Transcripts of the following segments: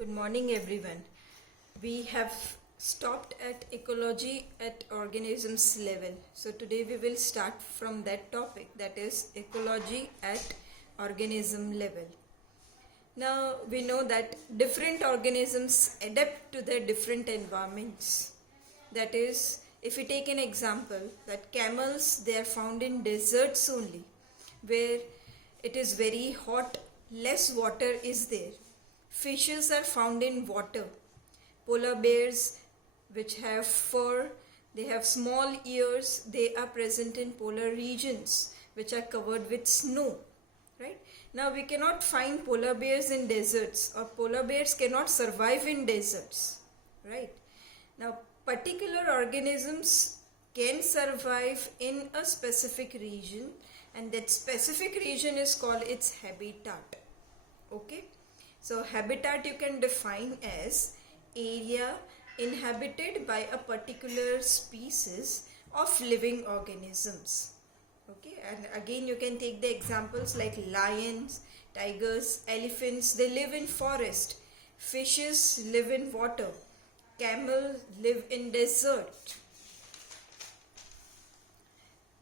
Good morning, everyone. We have stopped at ecology at organisms level. So today we will start from that topic, that is ecology at organism level. Now we know that different organisms adapt to their different environments. That is, if we take an example, that camels, they are found in deserts only, where it is very hot, less water is there. Fishes are found in water. Polar bears, which have fur, they have small ears, they are present in polar regions which are covered with snow. Right? Now we cannot find polar bears in deserts, or polar bears cannot survive in deserts. Right? Now particular organisms can survive in a specific region, and that specific region is called its habitat. Okay? So habitat you can define as area inhabited by a particular species of living organisms. Okay, and again you can take the examples like lions, tigers, elephants, they live in forest. Fishes live in water. Camels live in desert.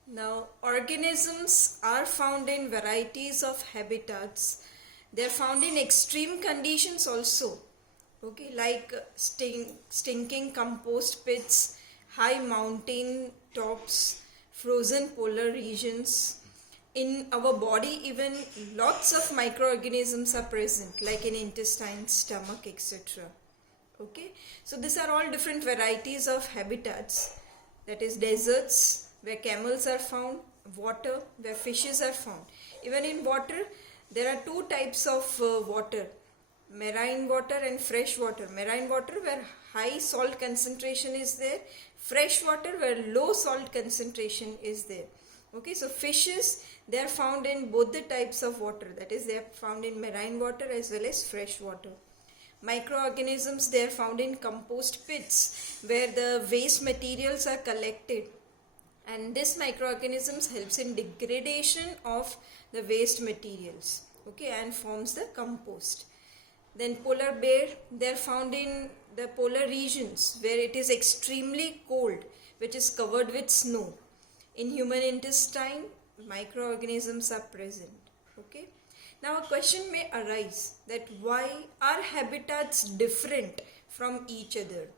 Now organisms are found in varieties of habitats. They are found in extreme conditions also, okay, like stinking compost pits, high mountain tops, frozen polar regions. In our body, even lots of microorganisms are present, like in intestine, stomach, etc. Okay, so these are all different varieties of habitats. That is deserts, where camels are found, water, where fishes are found. Even in water, there are two types of water, marine water and fresh water. Marine water where high salt concentration is there, fresh water where low salt concentration is there. Okay, so fishes, they are found in both the types of water, that is they are found in marine water as well as fresh water. Microorganisms, they are found in compost pits where the waste materials are collected, and this microorganisms helps in degradation of the waste materials, okay, and forms the compost. Then polar bear, they are found in the polar regions where it is extremely cold, which is covered with snow. In human intestine, microorganisms are present. Okay, now a question may arise that why are habitats different from each other?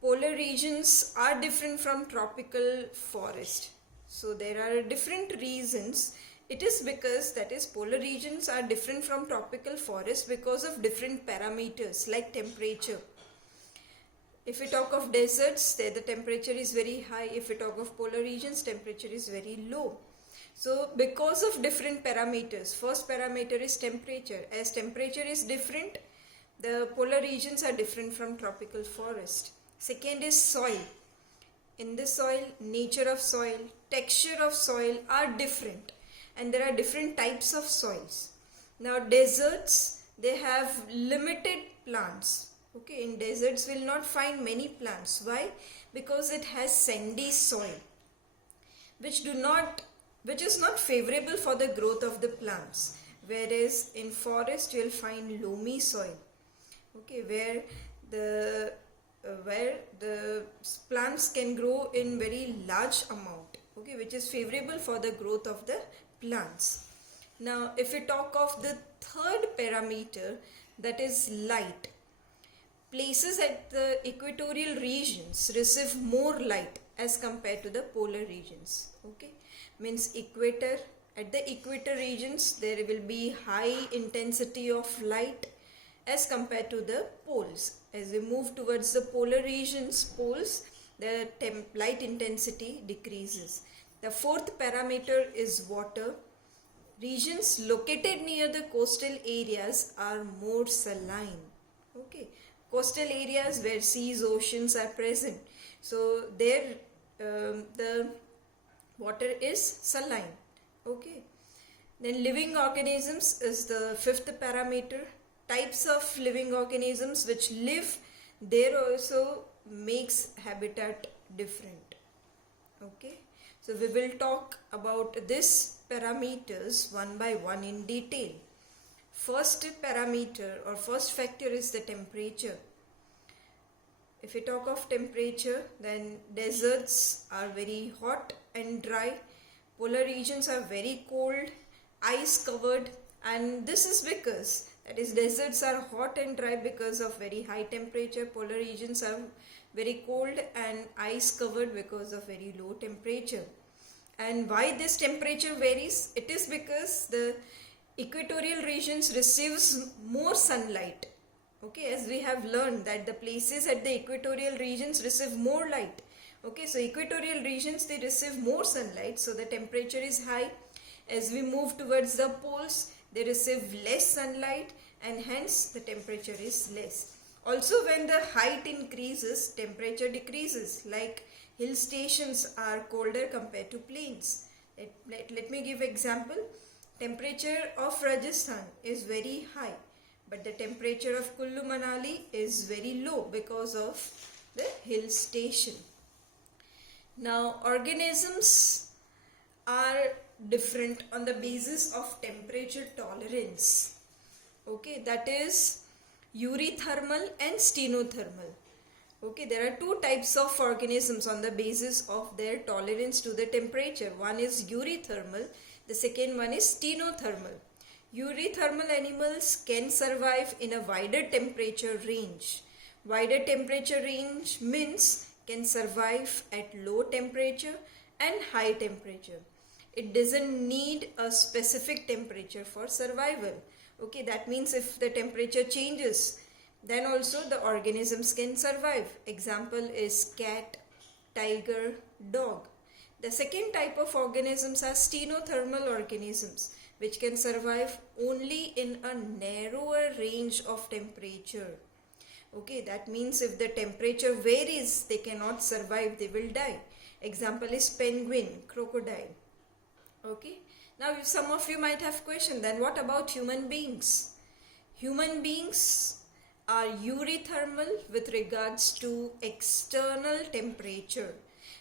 Polar regions are different from tropical forest. So there are different reasons. It is because, that is, polar regions are different from tropical forest because of different parameters like temperature. If we talk of deserts, there the temperature is very high. If we talk of polar regions, temperature is very low. So because of different parameters, first parameter is temperature. As temperature is different, the polar regions are different from tropical forest. Second is soil. In the soil, nature of soil, texture of soil are different, and there are different types of soils. Now deserts, they have limited plants. Okay, in deserts we will not find many plants. Why? Because it has sandy soil, which is not favorable for the growth of the plants. Whereas in forest you will find loamy soil. Okay, where the plants can grow in very large amount, okay, which is favorable for the growth of the plants. Now if we talk of the third parameter, that is light. Places at the equatorial regions receive more light as compared to the polar regions. Okay, means equator, at the equator regions there will be high intensity of light as compared to the poles. As we move towards the polar regions, poles, the light intensity decreases. The fourth parameter is water. Regions located near the coastal areas are more saline. Okay, coastal areas where seas, oceans are present, so there the water is saline. Okay, then living organisms is the fifth parameter. Types of living organisms which live there also makes habitat different. Okay, so we will talk about these parameters one by one in detail. first parameter or first factor is the temperature. If we talk of temperature, then deserts are very hot and dry, polar regions are very cold, ice covered, and this is because, that is, deserts are hot and dry because of very high temperature, polar regions are very cold and ice covered because of very low temperature. And why this temperature varies? It is because the equatorial regions receives more sunlight. Okay, as we have learned that the places at the equatorial regions receive more light. Okay, so equatorial regions, they receive more sunlight, so the temperature is high. As we move towards the poles, they receive less sunlight and hence the temperature is less. Also, when the height increases, temperature decreases, like hill stations are colder compared to plains. Let me give example. Temperature of Rajasthan is very high, but the temperature of Kullu Manali is very low because of the hill station. Now, organisms are different on the basis of temperature tolerance. Okay, that is eurythermal and stenothermal. Okay, there are two types of organisms on the basis of their tolerance to the temperature. One is eurythermal, the second one is stenothermal. Eurythermal animals can survive in a wider temperature range. Wider temperature range means can survive at low temperature and high temperature. It doesn't need a specific temperature for survival. Okay, that means if the temperature changes, then also the organisms can survive. Example is cat, tiger, dog. The second type of organisms are stenothermal organisms, which can survive only in a narrower range of temperature. Okay, that means if the temperature varies, they cannot survive, they will die. Example is penguin, crocodile. Okay, now some of you might have question, then what about human beings? Human beings are eurythermal with regards to external temperature.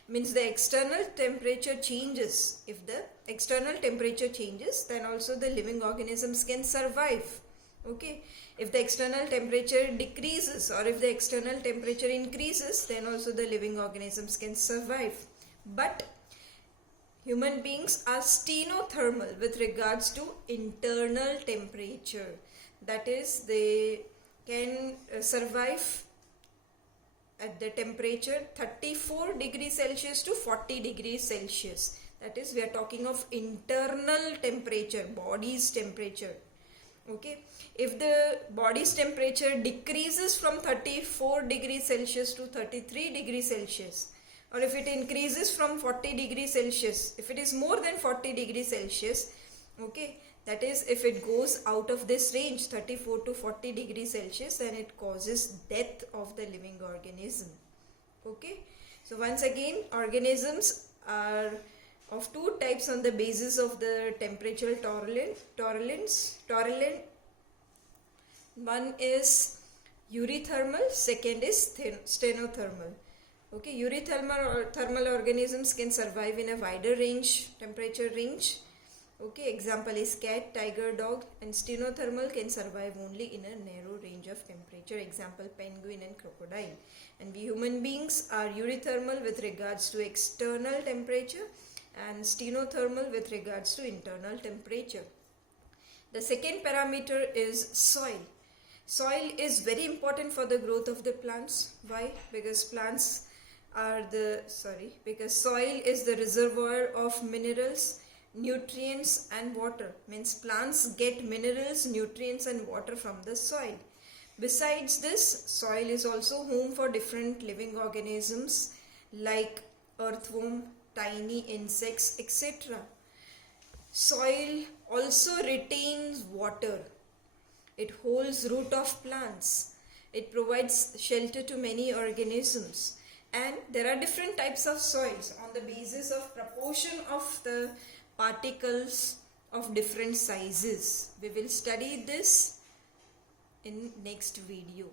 Means the external temperature changes. If the external temperature changes, then also the living organisms can survive. Okay, if the external temperature decreases or if the external temperature increases, then also the living organisms can survive. But human beings are stenothermal with regards to internal temperature. That is, they can survive at the temperature 34 degrees Celsius to 40 degrees Celsius. That is, we are talking of internal temperature, body's temperature. Okay, if the body's temperature decreases from 34 degrees Celsius to 33 degrees Celsius, or if it increases from 40 degrees Celsius, if it is more than 40 degrees Celsius, okay, that is, if it goes out of this range 34 to 40 degrees Celsius, then it causes death of the living organism. Okay, so once again, organisms are of two types on the basis of the temperatural tolerance. One is eurythermal, second is stenothermal. Okay, eurythermal or thermal organisms can survive in a wider range, temperature range. Okay, example is cat, tiger, dog, and stenothermal can survive only in a narrow range of temperature. Example, penguin and crocodile. And we human beings are eurythermal with regards to external temperature and stenothermal with regards to internal temperature. The second parameter is soil. Soil is very important for the growth of the plants. Why? Because because soil is the reservoir of minerals, nutrients and water. Means plants get minerals, nutrients and water from the soil. Besides this, soil is also home for different living organisms like earthworm, tiny insects, etc. Soil also retains water. It holds root of plants. It provides shelter to many organisms. And there are different types of soils on the basis of proportion of the particles of different sizes. We will study this in next video.